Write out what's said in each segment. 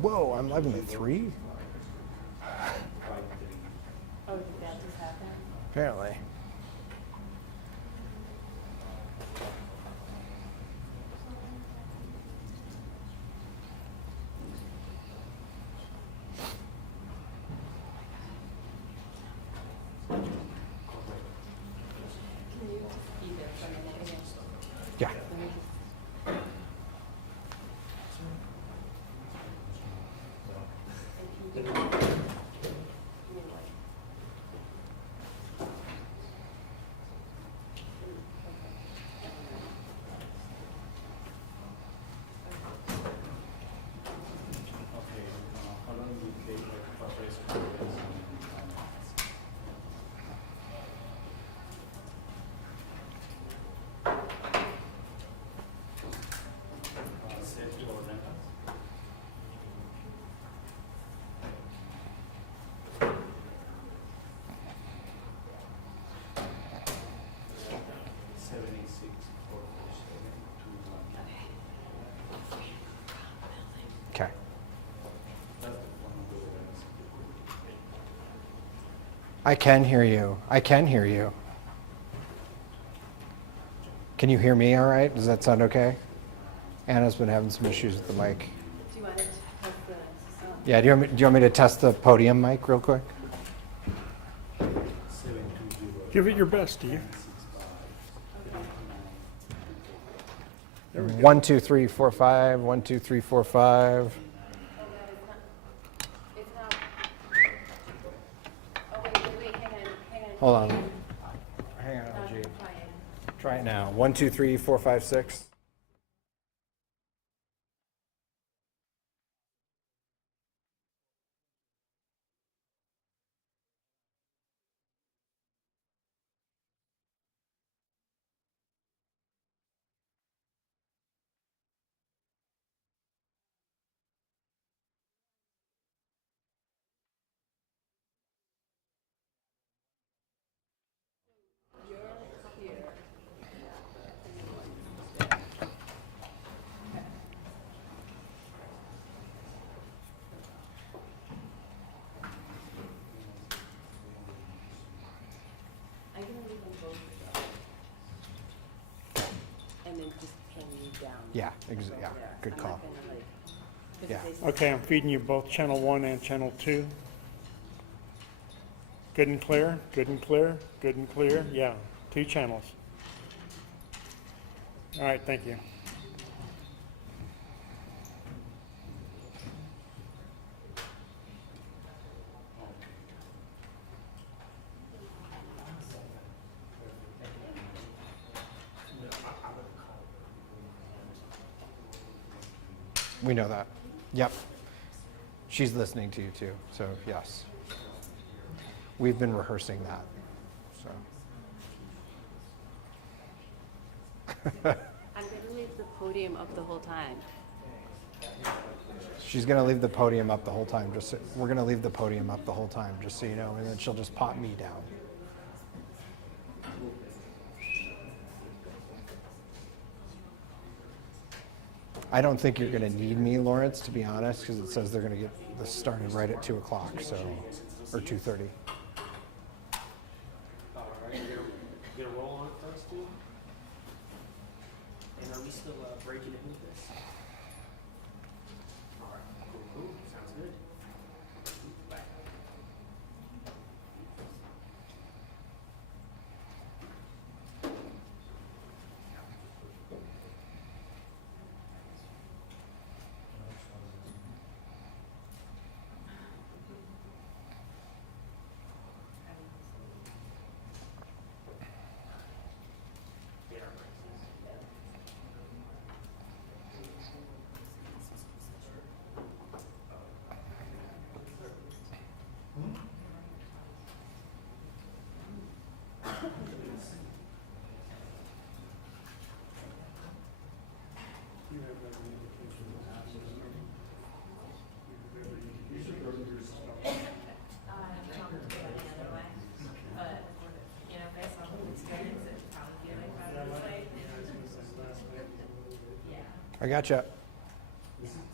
Whoa, I'm living at 3? Oh, did that just happen? Apparently. Can you just be there for a minute again? Yeah. Let me just. And can you give me like. How long will it take for press safety or rental? Okay. I can hear you. I can hear you. Can you hear me all right? Does that sound okay? Anna's been having some issues with the mic. Do you want to test the sound? Yeah, do you want me to test the podium mic real quick? Give it your best, Steve. 1, 2, 3, 4, 5. 1, 2, 3, 4, 5. It's not. Oh, wait, hang on. Hold on. Hang on, Not LG. quiet. Try it now. 1, 2, 3, 4, 5, 6. I'm gonna leave them both up. And then just hang you down. Yeah, yeah, good I'm call. not gonna like. 'cause Yeah. they say- Okay, I'm feeding you both channel 1 and channel 2. Good and clear, good and clear, good and clear. Yeah, 2 channels. All right, thank you. We know that. Yep. She's listening to you too, so yes. We've been rehearsing that. So. I'm gonna leave the podium up the whole time. She's gonna leave the podium up the whole time. We're gonna leave the podium up the whole time, just so you know, and then she'll just pop me down. I don't think you're gonna need me, Lawrence, to be honest, because it says they're gonna get this started right at 2 o'clock, so, or 2:30. Get a roll on first, too? And are we still breaking it with this? All right, cool. Sounds good. Bye. I gotcha.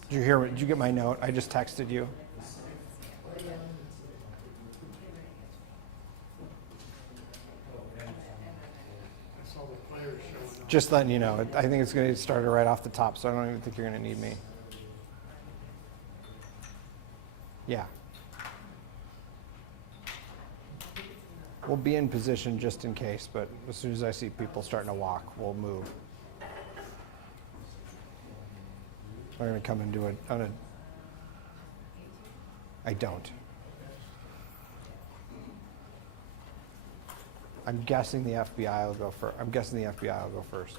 Did you hear? Did you get my note? I just texted you. I saw the players showing up. Just letting you know. I think it's going to get started right off the top, so I don't even think you're going to need me. Yeah. We'll be in position just in case, but as soon as I see people starting to walk, we'll move. We're going to come and do it on a... I don't. I'm guessing the FBI will go first. I'm guessing the FBI will go first.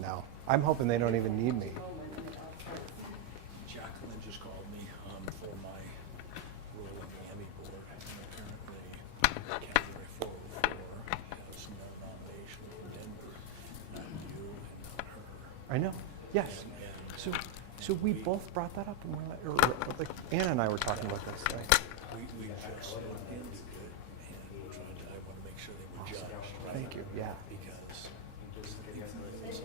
No. I'm hoping they don't even need me. Jacqueline just called me for my role on the Emmy board. And apparently, category 404 has no nomination for Denver. Not you and not her. I know. Yes. So we both brought that up, and we're like Anna and I were talking about this. Right? We just looked into it, and we're trying to, I want to make sure they were judged, right? Thank you. Yeah. Because something like that is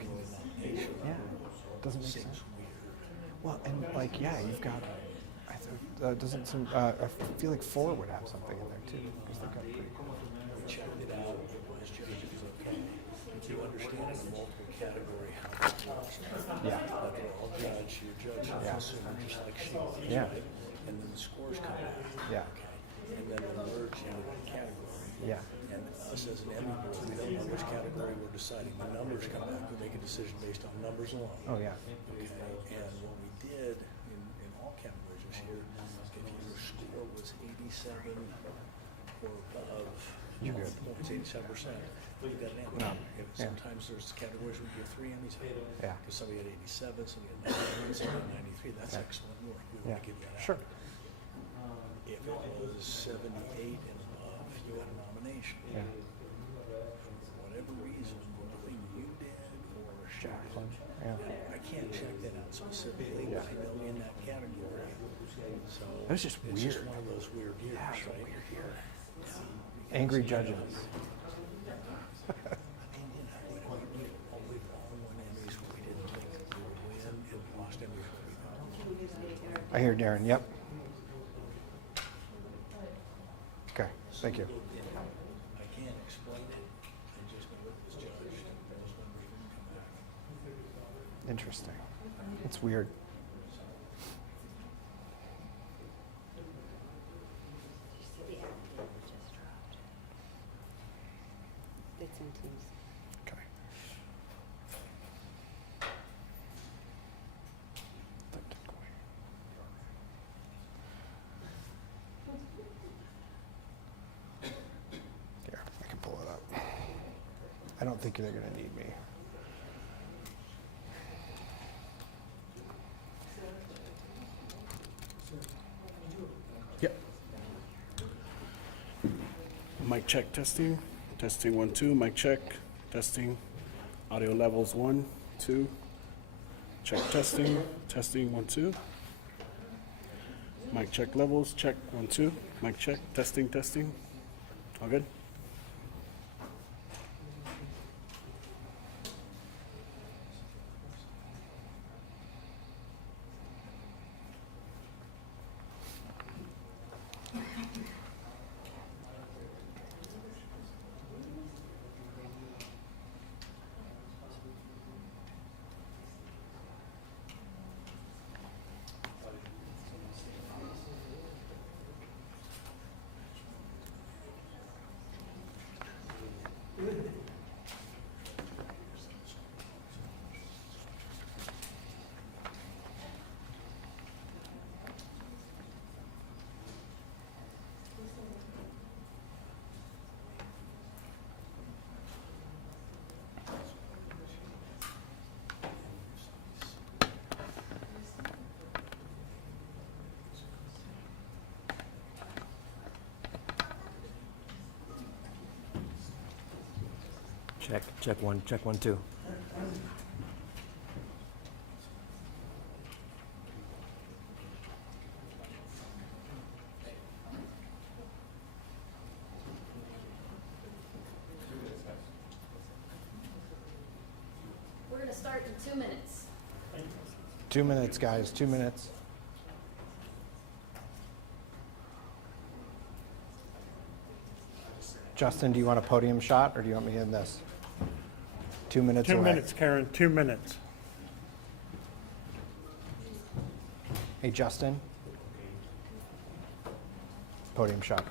getting a nomination. Yeah. Doesn't make Seems sense. weird. Well, and like, yeah, you've got. Doesn't some? I feel like 4 would have something in there too, because they've got pretty cool. We checked it out, it was judged, it was okay. You understand in a multiple category how it works. Yeah. But they're all judged, you're judged on Yeah. consumer, just like she was, Yeah. right? And then the scores come back. Yeah. Okay. And then they'll merge into one category. Yeah. And us as an Emmy board, we don't know which category we're deciding. The numbers come back, we make a decision based on numbers alone. Oh yeah. Okay, and what we did in all categories this year, if your score was 87 or above, You're good. points, 87%, you got an Emmy. No, And yeah. sometimes there's categories where you get 3 Emmys. Yeah. Because somebody had 87, somebody had 91, somebody had 93. That's Yeah. excellent work. We Yeah. want to give that Sure. out. If it was 78 and above, you got a nomination. Yeah. For whatever reason, between you did or Jacqueline. Jacqueline, Yeah. I can't check that out specifically, but I know in that category. So It was just it's just weird. one of those weird years, Yeah, so right? weird here. Yeah. Angry judges. I mean, we've all won Emmys where we didn't think we would win, and lost Emmys where we thought. I hear Darren. Yep. Okay. Thank you. I can't explain it, I just know it was judged, and those numbers didn't come back. Interesting. It's weird. The aggregate just dropped. It's in Teams. Okay. Here, I can pull it up. I don't think they're going to need me. Yep. Mic check testing. Testing 1 2. Mic check. Testing. Audio levels 1 2. Check testing. Testing 1 2. Mic check levels. Check 1 2. Mic check. Testing testing. All good. Check one, two. We're gonna start in 2 minutes. 2 minutes, guys, 2 minutes. Justin, do you want a podium shot or do you want me in this? 2 minutes 2 away. minutes, Karen, 2 minutes. Hey, Justin. Podium shot.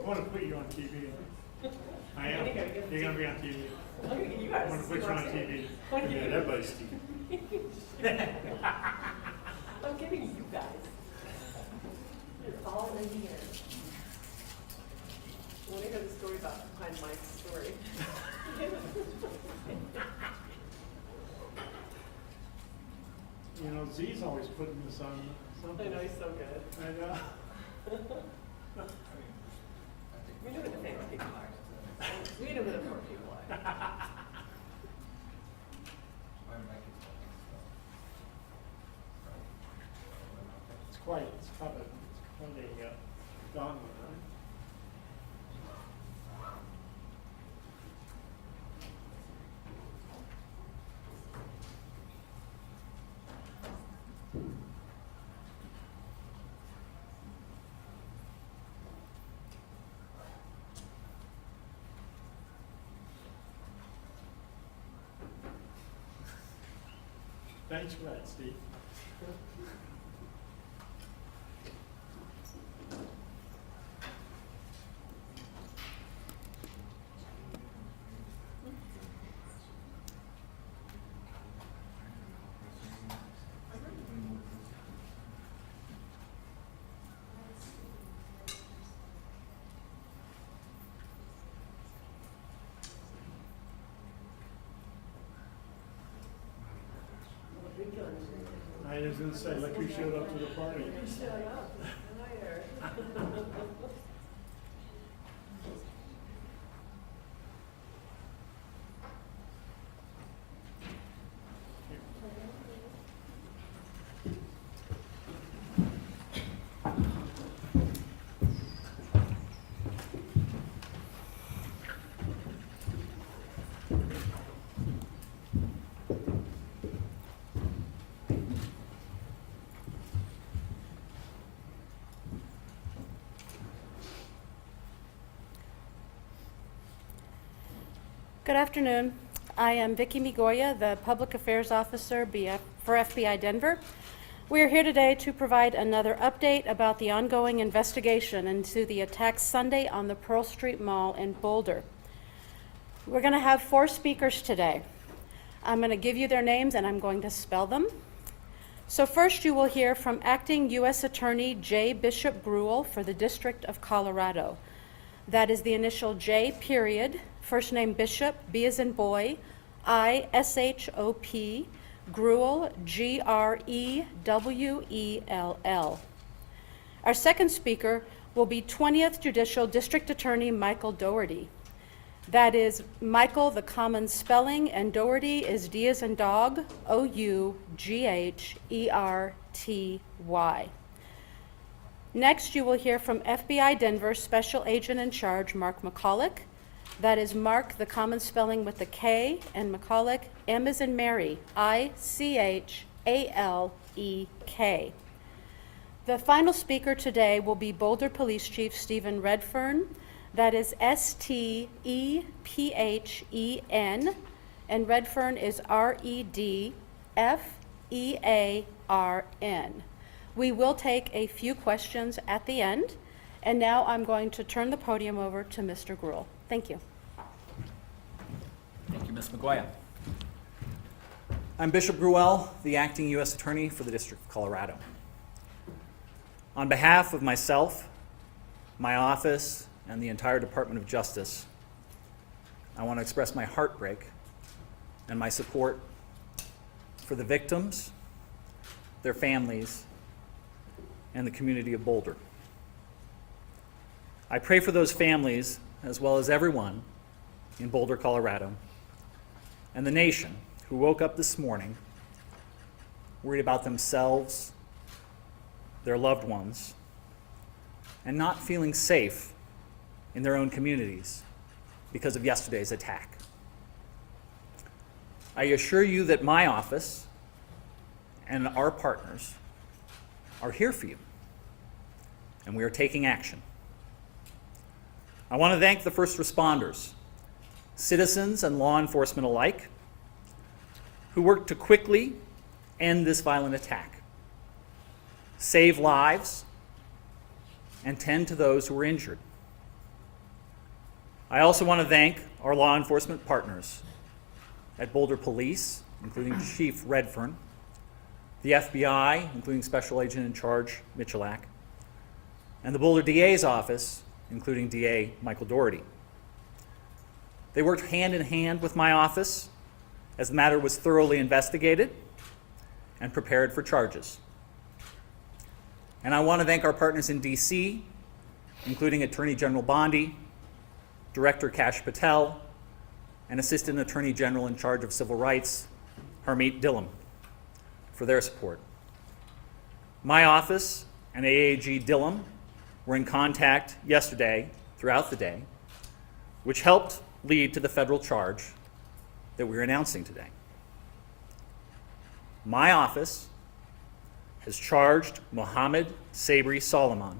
I want to put you on TV. I am. You're going to be on TV. I want to put you on TV. Yeah, everybody's TV. I'm giving you guys. It's all in the air. I want to hear the story about behind Mike's story. You know, Z's always putting this on something. I know he's so good. I know. We know who the famous people are. We know who the poor people are. It's quite a gauntlet, right? Thanks for that, Steve. I was going to say, look who showed up to the party. Good afternoon. I am Vicki Migoya, the Public Affairs Officer for FBI Denver. We are here today to provide another update about the ongoing investigation into the attack Sunday on the Pearl Street Mall in Boulder. We're going to have 4 speakers today. I'm going to give you their names and I'm going to spell them. So first you will hear from Acting U.S. Attorney J. Bishop Gruel for the District of Colorado. That is the initial J period, first name Bishop, B as in boy, I-S-H-O-P, Gruel, G-R-E-W-E-L-L. Our second speaker will be 20th Judicial District Attorney Michael Dougherty. That is Michael, the common spelling, and Dougherty is D as in dog, O-U-G-H-E-R-T-Y. Next, you will hear from FBI Denver Special Agent in Charge, Mark McCulloch. That is Mark, the common spelling with the K, and McCulloch, M as in Mary, I-C-H-A-L-E-K. The final speaker today will be Boulder Police Chief Stephen Redfern. That is S-T-E-P-H-E-N, and Redfern is R-E-D-F-E-A-R-N. We will take a few questions at the end, and now I'm going to turn the podium over to Mr. Gruel. Thank you. Thank you, Ms. McGuire. I'm Bishop Gruel, the Acting U.S. Attorney for the District of Colorado. On behalf of myself, my office, and the entire Department of Justice, I want to express my heartbreak and my support for the victims, their families, and the community of Boulder. I pray for those families, as well as everyone in Boulder, Colorado, and the nation who woke up this morning worried about themselves, their loved ones, and not feeling safe in their own communities because of yesterday's attack. I assure you that my office and our partners are here for you, and we are taking action. I want to thank the first responders, citizens and law enforcement alike, who worked to quickly end this violent attack, save lives, and tend to those who were injured. I also want to thank our law enforcement partners at Boulder Police, including Chief Redfern, the FBI, including Special Agent in Charge Michalak, and the Boulder DA's office, including DA Michael Dougherty. They worked hand in hand with my office as the matter was thoroughly investigated and prepared for charges. And I want to thank our partners in DC, including Attorney General Bondi, Director Kash Patel, and Assistant Attorney General in charge of Civil Rights, Harmeet Dhillon, for their support. My office and AAG Dhillon were in contact yesterday throughout the day, which helped lead to the federal charge that we're announcing today. My office has charged Mohammed Sabri Solomon,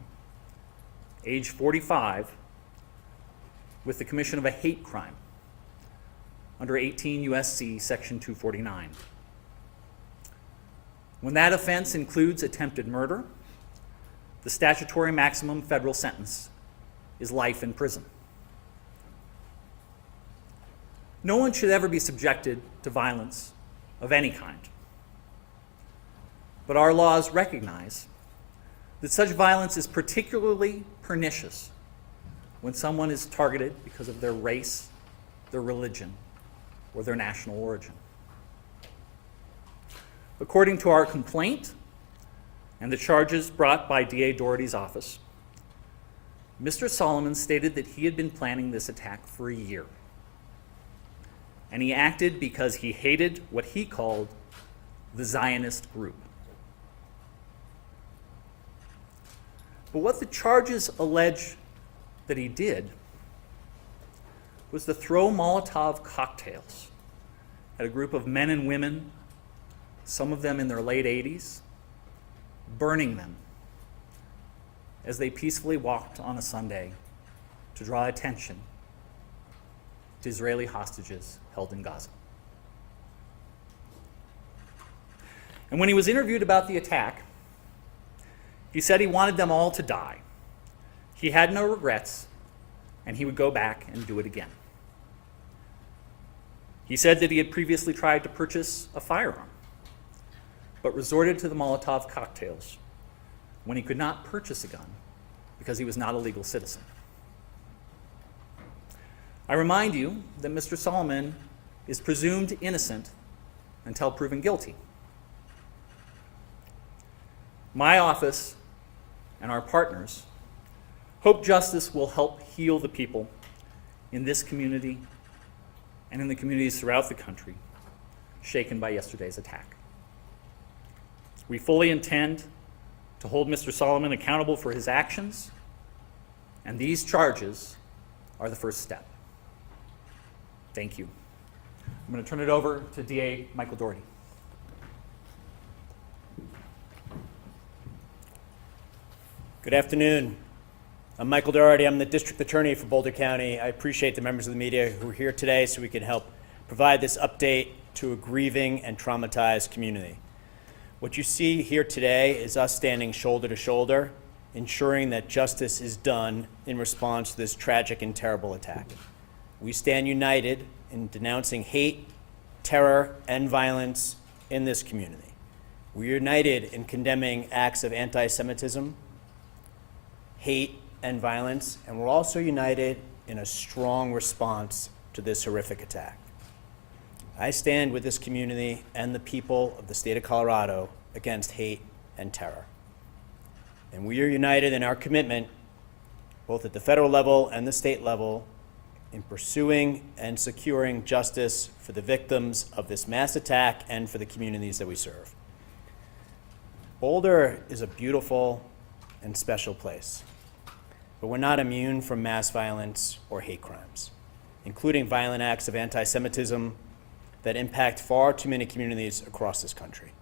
age 45, with the commission of a hate crime under 18 U.S.C. Section 249. When that offense includes attempted murder, the statutory maximum federal sentence is life in prison. No one should ever be subjected to violence of any kind. But our laws recognize that such violence is particularly pernicious when someone is targeted because of their race, their religion, or their national origin. According to our complaint and the charges brought by DA Dougherty's office, Mr. Solomon stated that he had been planning this attack for a year. And he acted because he hated what he called the Zionist group. But what the charges allege that he did was to throw Molotov cocktails at a group of men and women, some of them in their late 80s, burning them as they peacefully walked on a Sunday to draw attention to Israeli hostages held in Gaza. And when he was interviewed about the attack, he said he wanted them all to die. He had no regrets, and he would go back and do it again. He said that he had previously tried to purchase a firearm, but resorted to the Molotov cocktails when he could not purchase a gun because he was not a legal citizen. I remind you that Mr. Solomon is presumed innocent until proven guilty. My office and our partners hope justice will help heal the people in this community and in the communities throughout the country shaken by yesterday's attack. We fully intend to hold Mr. Solomon accountable for his actions, and these charges are the first step. Thank you. I'm going to turn it over to DA Michael Doherty. Good afternoon. I'm Michael Doherty. I'm the District Attorney for Boulder County. I appreciate the members of the media who are here today so we can help provide this update to a grieving and traumatized community. What you see here today is us standing shoulder to shoulder, ensuring that justice is done in response to this tragic and terrible attack. We stand united in denouncing hate, terror, and violence in this community. We're united in condemning acts of anti-Semitism, hate, and violence, and we're also united in a strong response to this horrific attack. I stand with this community and the people of the state of Colorado against hate and terror. And we are united in our commitment, both at the federal level and the state level, in pursuing and securing justice for the victims of this mass attack and for the communities that we serve. Boulder is a beautiful and special place, but we're not immune from mass violence or hate crimes, including violent acts of anti-Semitism that impact far too many communities across this country.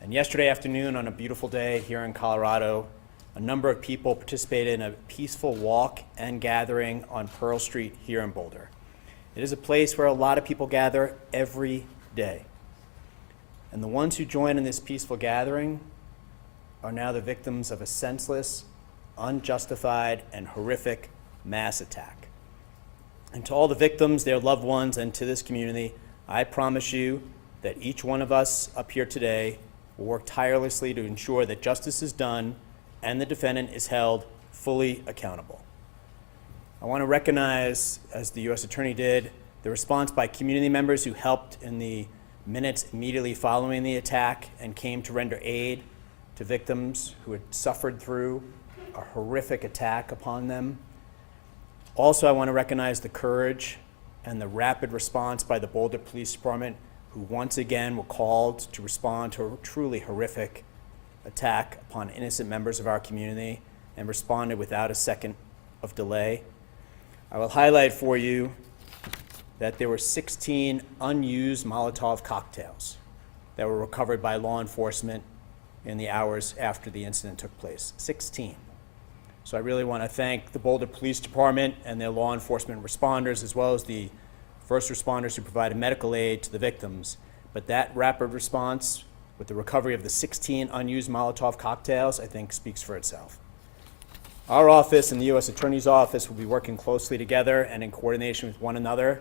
And yesterday afternoon, on a beautiful day here in Colorado, a number of people participated in a peaceful walk and gathering on Pearl Street here in Boulder. It is a place where a lot of people gather every day. And the ones who join in this peaceful gathering are now the victims of a senseless, unjustified, and horrific mass attack. And to all the victims, their loved ones, and to this community, I promise you that each one of us up here today will work tirelessly to ensure that justice is done and the defendant is held fully accountable. I want to recognize, as the U.S. Attorney did, the response by community members who helped in the minutes immediately following the attack and came to render aid to victims who had suffered through a horrific attack upon them. Also, I want to recognize the courage and the rapid response by the Boulder Police Department, who once again were called to respond to a truly horrific attack upon innocent members of our community and responded without a second of delay. I will highlight for you that there were 16 unused Molotov cocktails that were recovered by law enforcement in the hours after the incident took place. 16. So I really want to thank the Boulder Police Department and their law enforcement responders, as well as the first responders who provided medical aid to the victims. But that rapid response with the recovery of the 16 unused Molotov cocktails, I think speaks for itself. Our office and the U.S. Attorney's Office will be working closely together and in coordination with one another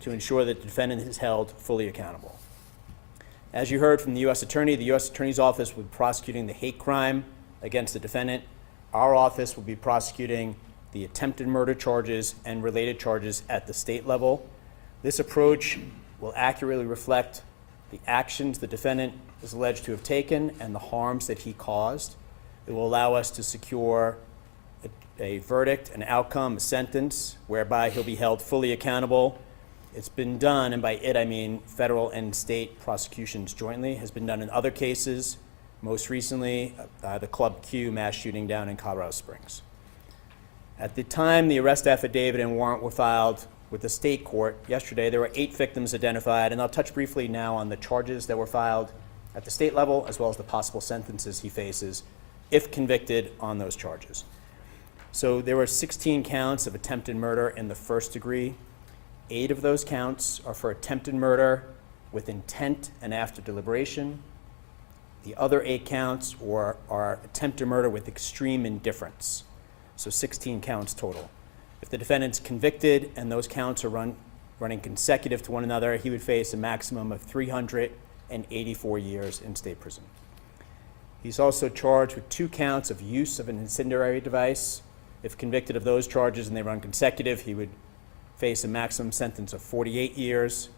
to ensure that the defendant is held fully accountable. As you heard from the U.S. Attorney, the U.S. Attorney's Office will be prosecuting the hate crime against the defendant. Our office will be prosecuting the attempted murder charges and related charges at the state level. This approach will accurately reflect the actions the defendant is alleged to have taken and the harms that he caused. It will allow us to secure a verdict, an outcome, a sentence, whereby he'll be held fully accountable. It's been done, and by it I mean federal and state prosecutions jointly, has been done in other cases, most recently the Club Q mass shooting down in Colorado Springs. At the time the arrest affidavit and warrant were filed with the state court yesterday, there were 8 victims identified, and I'll touch briefly now on the charges that were filed at the state level, as well as the possible sentences he faces if convicted on those charges. So there were 16 counts of attempted murder in the first degree. 8 of those counts are for attempted murder with intent and after deliberation. The other 8 counts are attempted murder with extreme indifference, so 16 counts total. If the defendant's convicted and those counts are running consecutive to one another, he would face a maximum of 384 years in state prison. He's also charged with 2 counts of use of an incendiary device. If convicted of those charges and they run consecutive, he would face a maximum sentence of 48 years.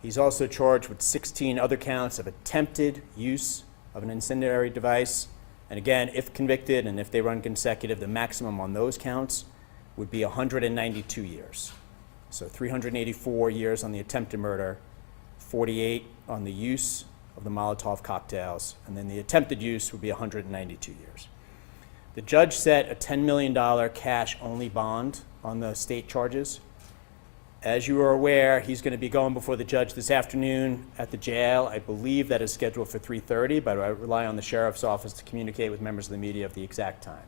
He's also charged with 16 other counts of attempted use of an incendiary device. And again, if convicted and if they run consecutive, the maximum on those counts would be 192 years. So 384 years on the attempted murder, 48 on the use of the Molotov cocktails, and then the attempted use would be 192 years. The judge set a $10 million cash-only bond on the state charges. As you are aware, he's going to be going before the judge this afternoon at the jail. I believe that is scheduled for 3:30, but I rely on the sheriff's office to communicate with members of the media of the exact time.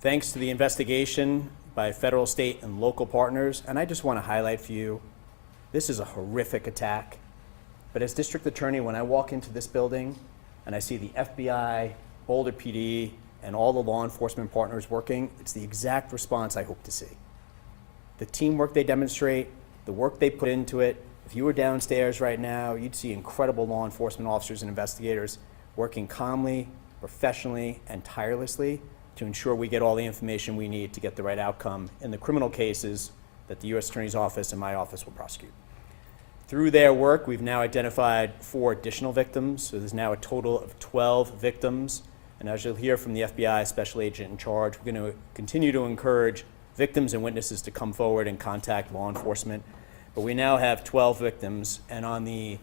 Thanks to the investigation by federal, state, and local partners, and I just want to highlight for you, this is a horrific attack. But as district attorney, when I walk into this building and I see the FBI, Boulder PD, and all the law enforcement partners working, it's the exact response I hope to see. The teamwork they demonstrate, the work they put into it. If you were downstairs right now, you'd see incredible law enforcement officers and investigators working calmly, professionally, and tirelessly to ensure we get all the information we need to get the right outcome in the criminal cases that the U.S. Attorney's Office and my office will prosecute. Through their work, we've now identified 4 additional victims, so there's now a total of 12 victims. And as you'll hear from the FBI special agent in charge, we're going to continue to encourage victims and witnesses to come forward and contact law enforcement. But we now have 12 victims, and on the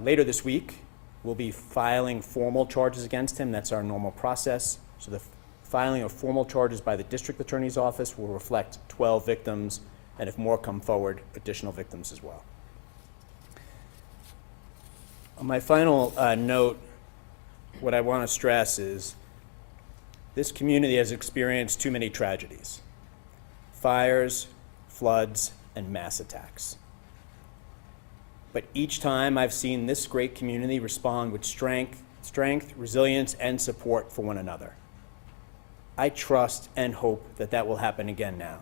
later this week, we'll be filing formal charges against him. That's our normal process. So the filing of formal charges by the district attorney's office will reflect 12 victims, and if more come forward, additional victims as well. On my final note, what I want to stress is this community has experienced too many tragedies: fires, floods, and mass attacks. But each time I've seen this great community respond with strength, resilience, and support for one another. I trust and hope that that will happen again now.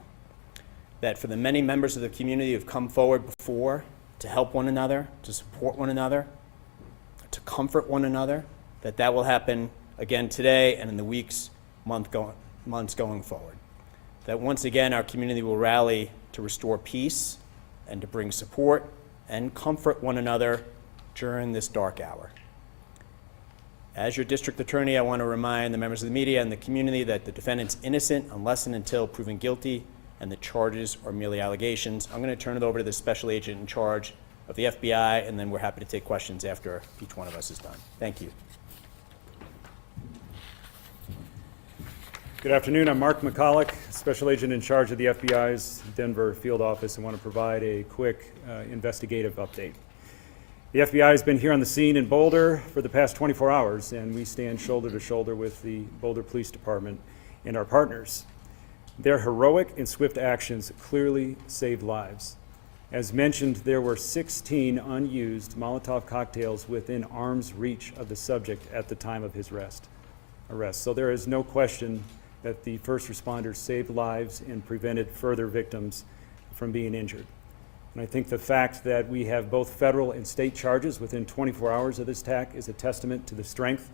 That for the many members of the community who've come forward before to help one another, to support one another, to comfort one another, that will happen again today and in the weeks, months going forward. That once again our community will rally to restore peace and to bring support and comfort one another during this dark hour. As your district attorney, I want to remind the members of the media and the community that the defendant's innocent unless and until proven guilty, and the charges are merely allegations. I'm going to turn it over to the special agent in charge of the FBI, and then we're happy to take questions after each one of us is done. Thank you. Good afternoon. I'm Mark McCulloch, Special Agent in charge of the FBI's Denver field office, and want to provide a quick investigative update. The FBI has been here on the scene in Boulder for the past 24 hours, and we stand shoulder to shoulder with the Boulder Police Department and our partners. Their heroic and swift actions clearly saved lives. As mentioned, there were 16 unused Molotov cocktails within arm's reach of the subject at the time of his arrest. So there is no question that the first responders saved lives and prevented further victims from being injured. And I think the fact that we have both federal and state charges within 24 hours of this attack is a testament to the strength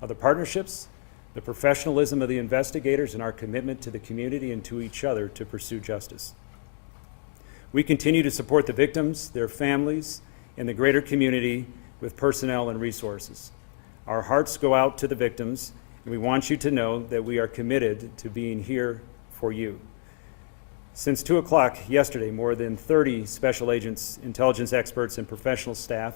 of the partnerships, the professionalism of the investigators, and our commitment to the community and to each other to pursue justice. We continue to support the victims, their families, and the greater community with personnel and resources. Our hearts go out to the victims, and we want you to know that we are committed to being here for you. Since 2 o'clock yesterday, more than 30 special agents, intelligence experts, and professional staff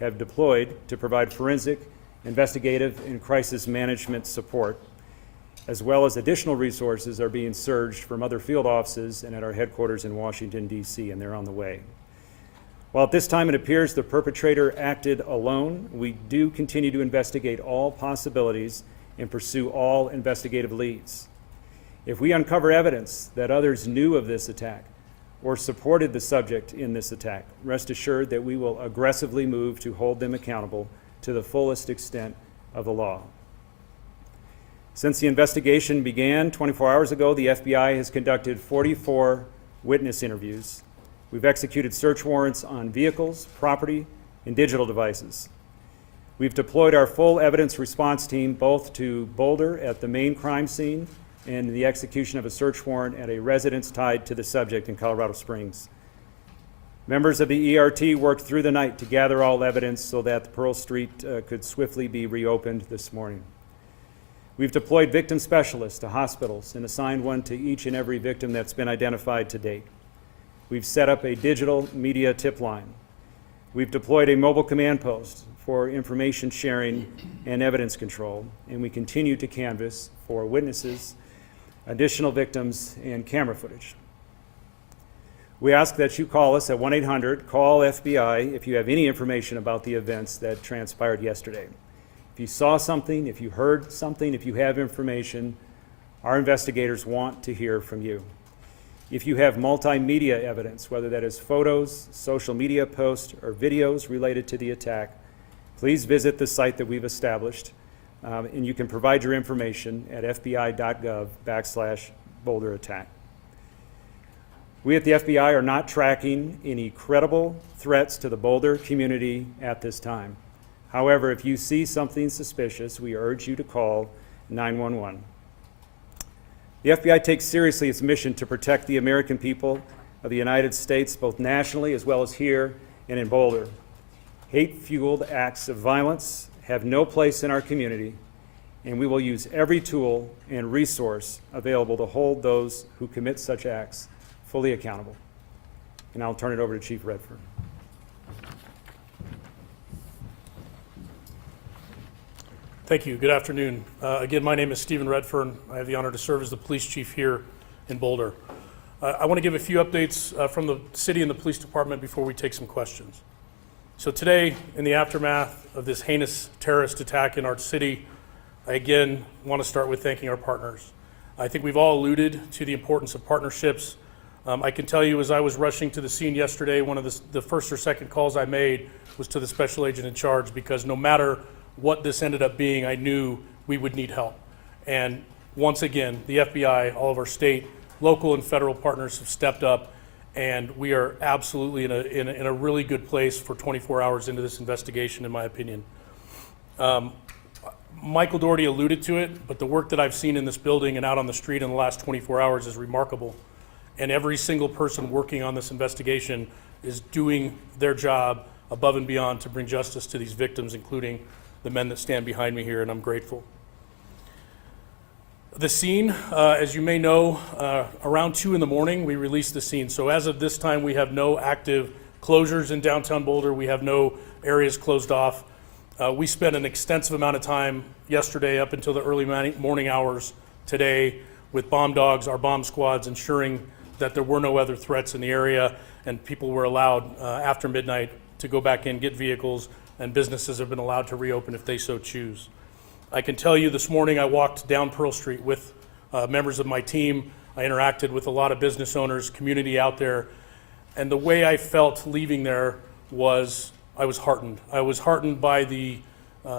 have deployed to provide forensic, investigative, and crisis management support, as well as additional resources are being surged from other field offices and at our headquarters in Washington, D.C., and they're on the way. While at this time it appears the perpetrator acted alone, we do continue to investigate all possibilities and pursue all investigative leads. If we uncover evidence that others knew of this attack, or supported the subject in this attack, rest assured that we will aggressively move to hold them accountable to the fullest extent of the law. Since the investigation began 24 hours ago, the FBI has conducted 44 witness interviews. We've executed search warrants on vehicles, property, and digital devices. We've deployed our full evidence response team both to Boulder at the main crime scene and the execution of a search warrant at a residence tied to the subject in Colorado Springs. Members of the ERT worked through the night to gather all evidence so that the Pearl Street could swiftly be reopened this morning. We've deployed victim specialists to hospitals and assigned one to each and every victim that's been identified to date. We've set up a digital media tip line. We've deployed a mobile command post for information sharing and evidence control, and we continue to canvass for witnesses, additional victims, and camera footage. We ask that you call us at 1-800-CALL-FBI if you have any information about the events that transpired yesterday. If you saw something, if you heard something, if you have information, our investigators want to hear from you. If you have multimedia evidence, whether that is photos, social media posts, or videos related to the attack, please visit the site that we've established, and you can provide your information at fbi.gov/Boulder attack. We at the FBI are not tracking any credible threats to the Boulder community at this time. However, if you see something suspicious, we urge you to call 911. The FBI takes seriously its mission to protect the American people of the United States, both nationally as well as here and in Boulder. Hate-fueled acts of violence have no place in our community, and we will use every tool and resource available to hold those who commit such acts fully accountable. And I'll turn it over to Chief Redfern. Thank you. Good afternoon. Again, my name is Stephen Redfern. I have the honor to serve as the police chief here in Boulder. I want to give a few updates from the city and the police department before we take some questions. So today, in the aftermath of this heinous terrorist attack in our city, I again want to start with thanking our partners. I think we've all alluded to the importance of partnerships. I can tell you, as I was rushing to the scene yesterday, one of the first or second calls I made was to the special agent in charge, because no matter what this ended up being, I knew we would need help. And once again, the FBI, all of our state, local, and federal partners have stepped up, and we are absolutely in a really good place for 24 hours into this investigation, in my opinion. Michael Doherty alluded to it, but the work that I've seen in this building and out on the street in the last 24 hours is remarkable. And every single person working on this investigation is doing their job above and beyond to bring justice to these victims, including the men that stand behind me here, and I'm grateful. The scene, as you may know, around 2 in the morning, we released the scene. So as of this time, we have no active closures in downtown Boulder. We have no areas closed off. We spent an extensive amount of time yesterday up until the early morning hours today with bomb dogs, our bomb squads, ensuring that there were no other threats in the area, and people were allowed after midnight to go back in, get vehicles, and businesses have been allowed to reopen if they so choose. I can tell you this morning I walked down Pearl Street with members of my team. I interacted with a lot of business owners, community out there, and the way I felt leaving there was I was heartened. I was heartened by the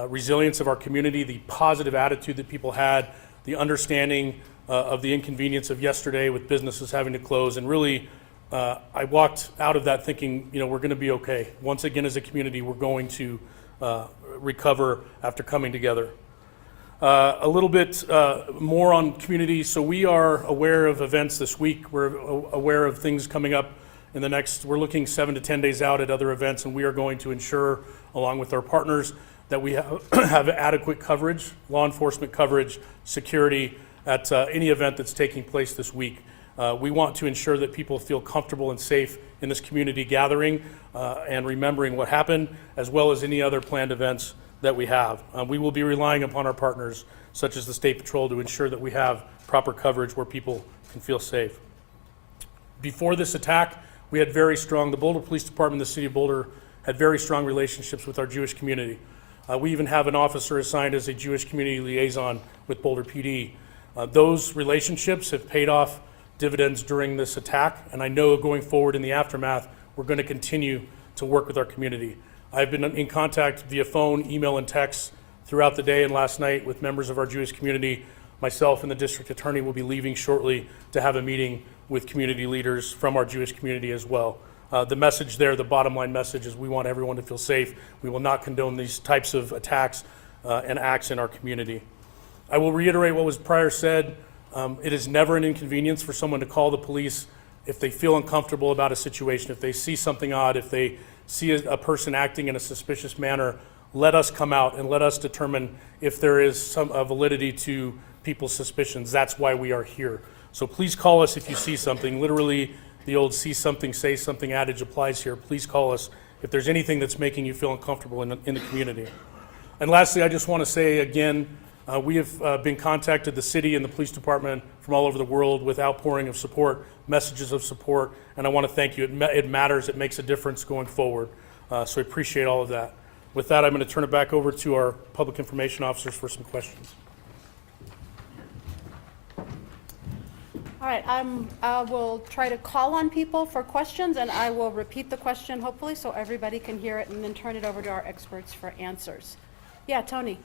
resilience of our community, the positive attitude that people had, the understanding of the inconvenience of yesterday with businesses having to close, and really I walked out of that thinking, we're going to be okay. Once again, as a community, we're going to recover after coming together. A little bit more on community. So we are aware of events this week. We're aware of things coming up in the next, we're looking 7 to 10 days out at other events, and we are going to ensure, along with our partners, that we have adequate coverage, law enforcement coverage, security at any event that's taking place this week. We want to ensure that people feel comfortable and safe in this community gathering and remembering what happened, as well as any other planned events that we have. We will be relying upon our partners, such as the State Patrol, to ensure that we have proper coverage where people can feel safe. Before this attack, we had the Boulder Police Department, the City of Boulder, had very strong relationships with our Jewish community. We even have an officer assigned as a Jewish community liaison with Boulder PD. Those relationships have paid off dividends during this attack, and I know going forward in the aftermath, we're going to continue to work with our community. I've been in contact via phone, email, and text throughout the day and last night with members of our Jewish community. Myself and the district attorney will be leaving shortly to have a meeting with community leaders from our Jewish community as well. The message there, the bottom line message, is we want everyone to feel safe. We will not condone these types of attacks and acts in our community. I will reiterate what was prior said. It is never an inconvenience for someone to call the police if they feel uncomfortable about a situation, if they see something odd, if they see a person acting in a suspicious manner. Let us come out and let us determine if there is some validity to people's suspicions. That's why we are here. So please call us if you see something. Literally, the old see something, say something adage applies here. Please call us if there's anything that's making you feel uncomfortable in the community. And lastly, I just want to say again, we have been contacted, the city and the police department from all over the world, with outpouring of support, messages of support, and I want to thank you. It matters. It makes a difference going forward. So I appreciate all of that. With that, I'm going to turn it back over to our public information officers for some questions. All right, I will try to call on people for questions, and I will repeat the question, hopefully, so everybody can hear it, and then turn it over to our experts for answers. Yeah, Tony.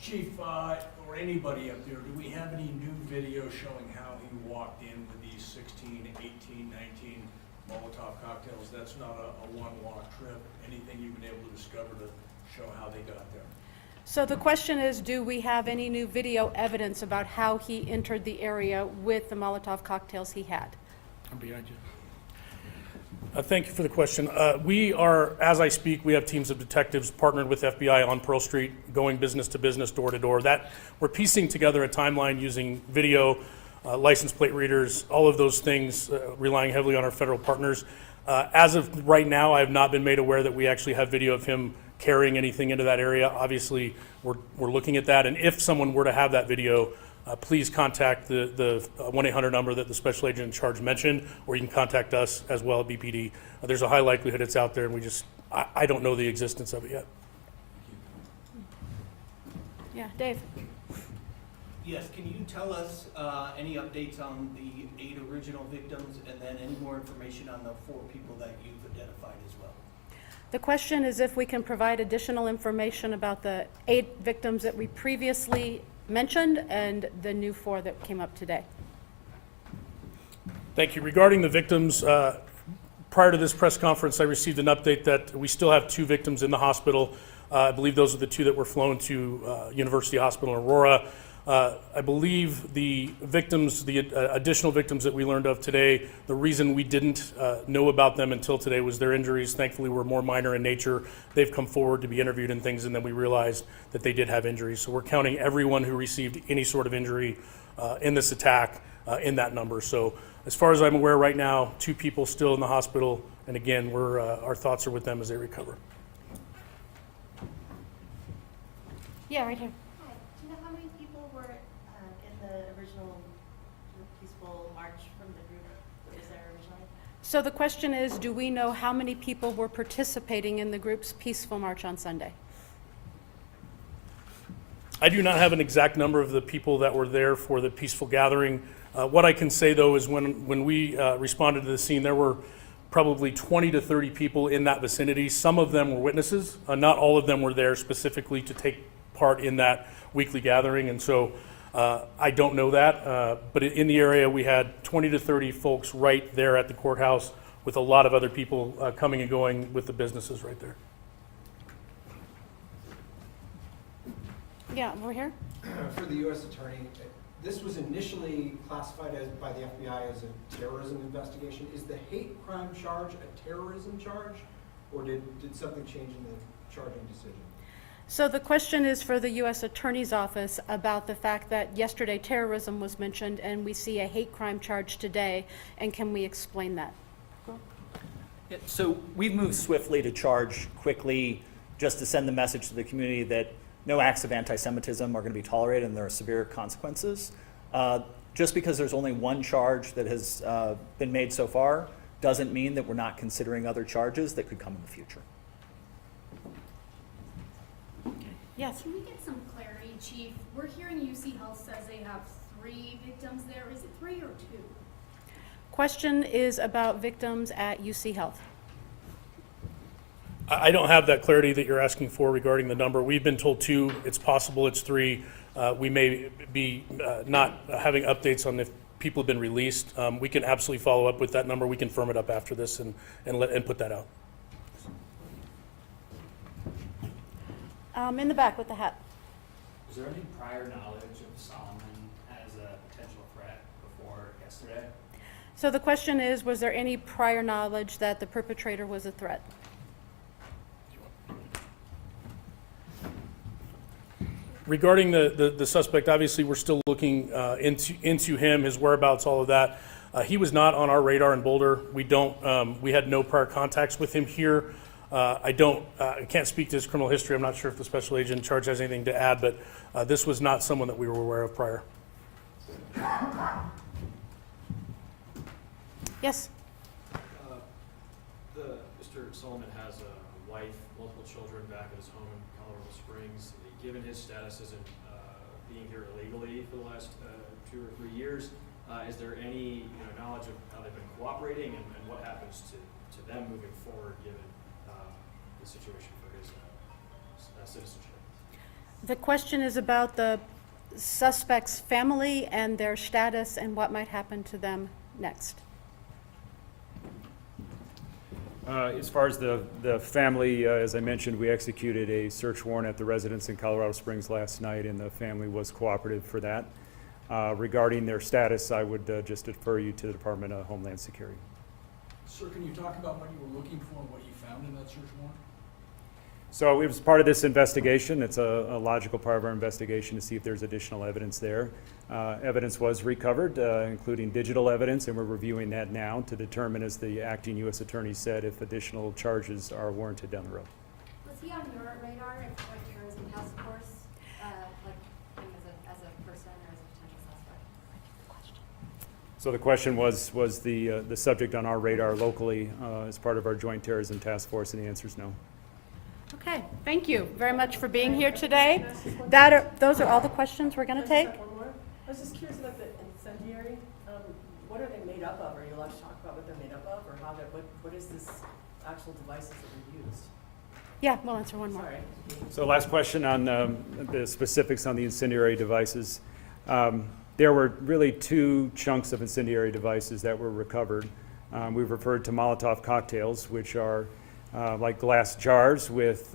Chief, or anybody up there, do we have any new video showing how he walked in with these 16, 18, 19 Molotov cocktails? That's not a one-walk trip. Anything you've been able to discover to show how they got there? So the question is, do we have any new video evidence about how he entered the area with the Molotov cocktails he had? I'm behind you. Thank you for the question. We are, as I speak, we have teams of detectives partnered with FBI on Pearl Street, going business to business, door to door. That we're piecing together a timeline using video, license plate readers, all of those things, relying heavily on our federal partners. As of right now, I have not been made aware that we actually have video of him carrying anything into that area. Obviously, we're looking at that, and if someone were to have that video, please contact the 1-800 number that the special agent in charge mentioned, or you can contact us as well at BPD. There's a high likelihood it's out there, and I don't know the existence of it yet. Yeah, Dave. Yes, can you tell us any updates on the 8 original victims, and then any more information on the 4 people that you've identified as well? The question is if we can provide additional information about the 8 victims that we previously mentioned and the new 4 that came up today. Thank you. Regarding the victims, prior to this press conference, I received an update that we still have 2 victims in the hospital. I believe those are the 2 that were flown to University Hospital in Aurora. I believe the victims, the additional victims that we learned of today, the reason we didn't know about them until today was their injuries, thankfully, were more minor in nature. They've come forward to be interviewed and things, and then we realized that they did have injuries. So we're counting everyone who received any sort of injury in this attack in that number. So as far as I'm aware right now, 2 people still in the hospital, and again, our thoughts are with them as they recover. Yeah, right here. Hi, do you know how many people were in the original peaceful march from the group that was there originally? So the question is, do we know how many people were participating in the group's peaceful march on Sunday? I do not have an exact number of the people that were there for the peaceful gathering. What I can say, though, is when we responded to the scene, there were probably 20 to 30 people in that vicinity. Some of them were witnesses. Not all of them were there specifically to take part in that weekly gathering, and so I don't know that. But in the area, we had 20 to 30 folks right there at the courthouse with a lot of other people coming and going with the businesses right there. Yeah, over here. For the U.S. Attorney, this was initially classified by the FBI as a terrorism investigation. Is the hate crime charge a terrorism charge, or did something change in the charging decision? So the question is for the U.S. Attorney's Office about the fact that yesterday terrorism was mentioned and we see a hate crime charge today, and can we explain that? Yeah, so we've moved swiftly to charge quickly, just to send the message to the community that no acts of anti-Semitism are going to be tolerated and there are severe consequences. Just because there's only one charge that has been made so far doesn't mean that we're not considering other charges that could come in the future. Yes. Can we get some clarity, Chief? We're hearing UC Health says they have 3 victims there. Is it 3 or 2? Question is about victims at UC Health. I don't have that clarity that you're asking for regarding the number. We've been told 2, it's possible it's 3. We may be not having updates on if people have been released. We can absolutely follow up with that number. We can firm it up after this and put that out. In the back with the hat. Was there any prior knowledge of Solomon as a potential threat before yesterday? So the question is, was there any prior knowledge that the perpetrator was a threat? Regarding the suspect, obviously, we're still looking into him, his whereabouts, all of that. He was not on our radar in Boulder. We had no prior contacts with him here. I can't speak to his criminal history. I'm not sure if the special agent in charge has anything to add, but this was not someone that we were aware of prior. Yes. Mr. Solomon has a wife, multiple children back at his home in Colorado Springs. Given his status as being here illegally for the last 2 or 3 years, is there any knowledge of how they've been cooperating and what happens to them moving forward given the situation for his citizenship? The question is about the suspect's family and their status and what might happen to them next. As far as the family, as I mentioned, we executed a search warrant at the residence in Colorado Springs last night, and the family was cooperative for that. Regarding their status, I would just defer you to the Department of Homeland Security. Sir, can you talk about what you were looking for and what you found in that search warrant? So it was part of this investigation. It's a logical part of our investigation to see if there's additional evidence there. Evidence was recovered, including digital evidence, and we're reviewing that now to determine, as the acting U.S. Attorney said, if additional charges are warranted down the road. Was he on your radar at the Joint Terrorism Task Force, as a person or as a potential suspect? So the question was the subject on our radar locally as part of our Joint Terrorism Task Force, and the answer is no. Okay, thank you very much for being here today. Those are all the questions we're going to take. One more. I was just curious about the incendiary. What are they made up of? Are you allowed to talk about what they're made up of, or what is this actual devices that were used? Yeah, we'll answer one more. Sorry. So last question on the specifics on the incendiary devices. There were really 2 chunks of incendiary devices that were recovered. We've referred to Molotov cocktails, which are like glass jars with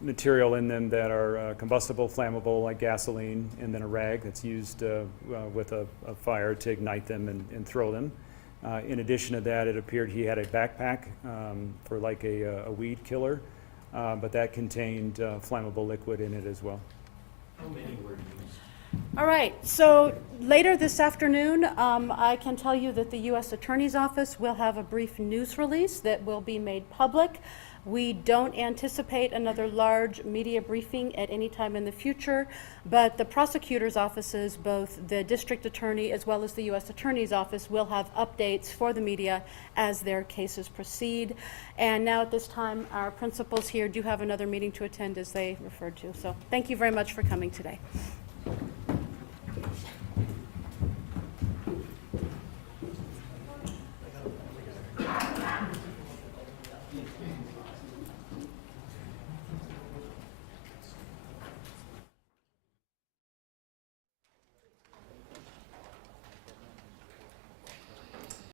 material in them that are combustible, flammable, like gasoline, and then a rag that's used with a fire to ignite them and throw them. In addition to that, it appeared he had a backpack for like a weed killer, but that contained flammable liquid in it as well. How many were used? All right, so later this afternoon, I can tell you that the U.S. Attorney's Office will have a brief news release that will be made public. We don't anticipate another large media briefing at any time in the future, but the prosecutor's offices, both the district attorney as well as the U.S. Attorney's Office, will have updates for the media as their cases proceed. And now at this time, our principals here do have another meeting to attend, as they referred to. So thank you very much for coming today.